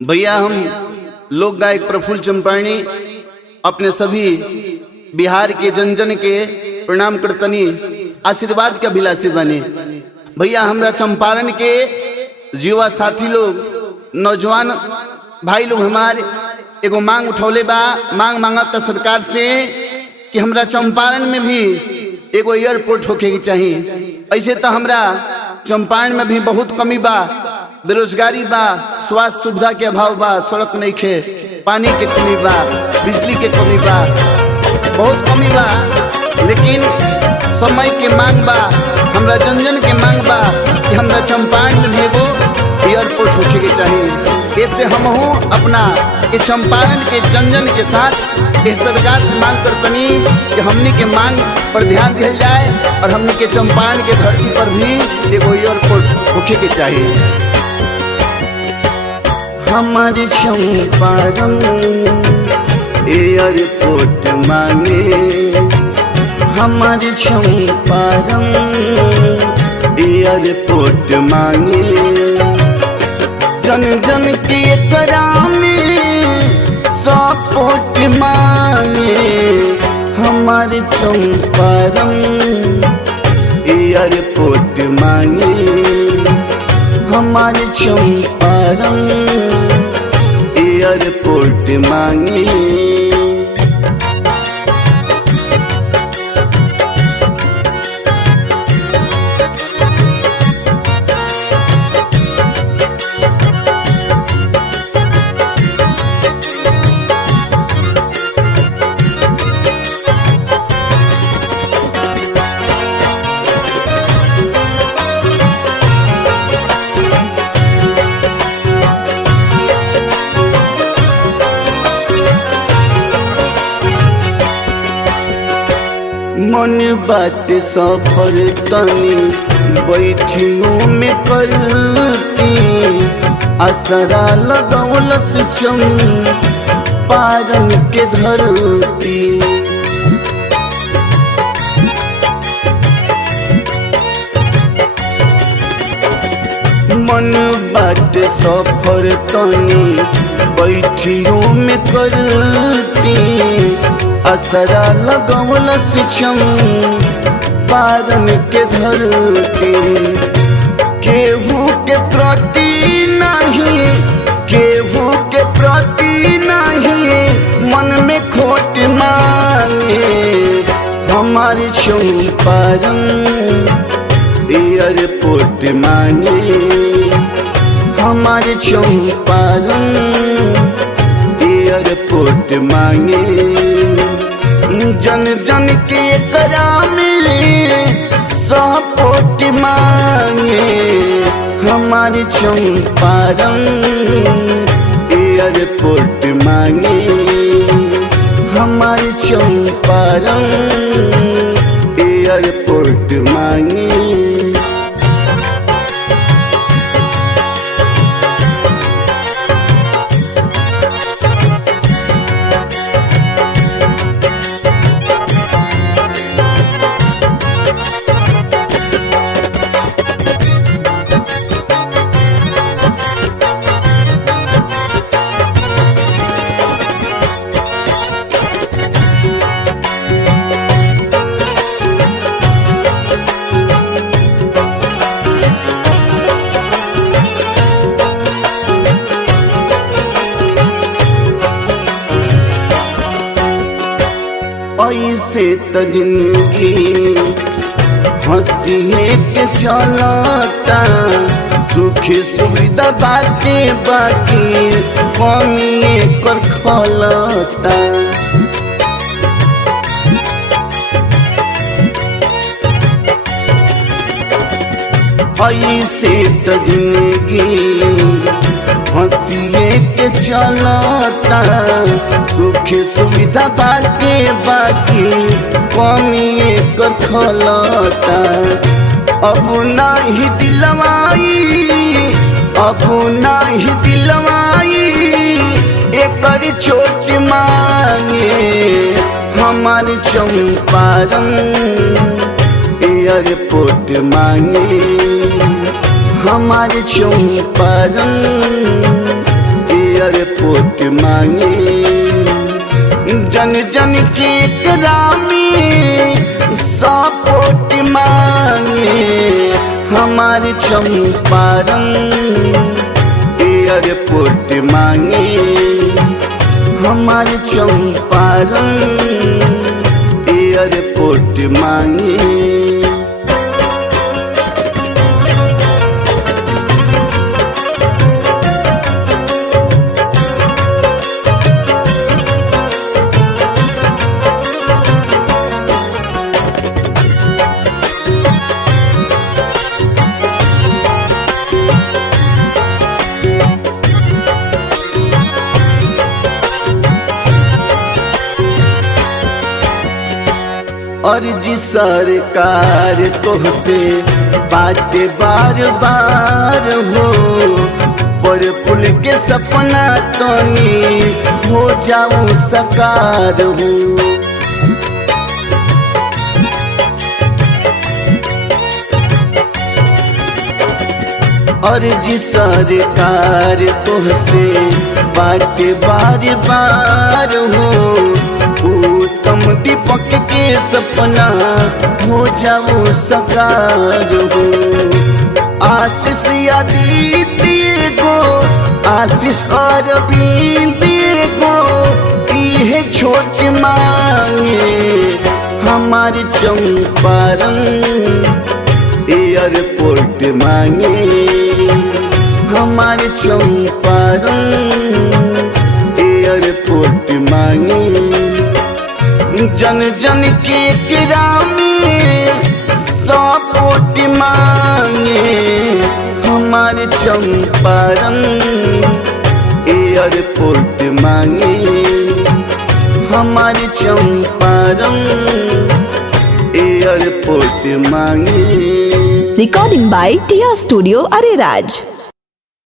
भैया हम लोक गायक प्रफुल्ल चंपारणी अपने सभी बिहार के जन जन के प्रणाम करतनी, आशीर्वाद के अभिलाषी बने। भैया हमरा चंपारण के युवा साथी लोग, नौजवान भाई लोग हमारे एगो मांग उठौले बा। मांग मांगत सरकार से कि हमरा चंपारण में भी एगो एयरपोर्ट होके के चाहिए। ऐसे तो हमरा चंपारण में भी बहुत कमी बा, बेरोजगारी बा, स्वास्थ्य सुविधा के अभाव बा, सड़क नहीं खे, पानी के कमी बा, बिजली के कमी बा, बहुत कमी बा। लेकिन समय के मांग बा, हमरा जन जन के मांग बा कि हमरा चंपारण में भी एगो एयरपोर्ट होके के चाहिए। ऐसे हम अपना ये चंपारण के जन जन के साथ इस सरकार से मांग करतनी कि हमनी के मांग पर ध्यान दिया जाए और हमनी के चंपारण के धरती पर भी एगो एयरपोर्ट होके के चाहिए। हमारी चंपारण एयरपोर्ट मांगे, हमारी चंपारण एयरपोर्ट मांगे। जन जन के करामे सपोर्ट मांगे, हमारी चंपारण एयरपोर्ट मांगे, हमारी चंपारण एयरपोर्ट मांगे। मन बात सफर तनी बैठियों में करती, असरा लगौलस चंपारण के धरती। मन बात सफर तनी बैठियों में करती, असरा लगौलस चंपारण के धरती। केहू के प्रति नहीं, केहू के प्रति नहीं, मन में खोट मांगे। हमारी चंपारण एयरपोर्ट मांगे, हमारी चंपारण एयरपोर्ट मांगे। जन जन के करामे सपोर्ट मांगे, हमारी चंपारण एयरपोर्ट मांगे, हमारी चंपारण एयरपोर्ट मांगे। ऐसे तो जिंदगी हंसिए के चलता, सुख सुविधा बाटे बाकी कमी कर खलता। ऐसे तो जिंदगी हंसिए के चलता, सुख सुविधा बाटे बाकी कमी कर खलता। अब नहीं दिलवाई, अब नहीं दिलवाई, एकर छोट मांगे। हमारी चंपारण एयरपोर्ट मांगे, हमारी चंपारण एयरपोर्ट मांगे जन जन के करामी सपोर्ट मांगे हमारे चंपारण एयरपोर्ट मांगे हमारे चंपारण एयरपोर्ट मांगे। अर्जी सरकार तोहसे बाटे बार बार हो पर पुल के सपना तनी हो जाऊं साकार हो। अर्जी सरकार तोहसे बाटे बार बार हो उत्तम दीपक के सपना हो जाओ साकार हो। आशीष आदित्य को आशीष अरविंद को इहे छोट मांगे हमारे चंपारण एयरपोर्ट मांगे हमारे चंपारण एयरपोर्ट मांगे जन जन के करामी सपोर्ट मांगे हमारे चंपारण एयरपोर्ट मांगे हमारे चंपारण एयरपोर्ट मांगे। Recording by TR Studio Ariraj।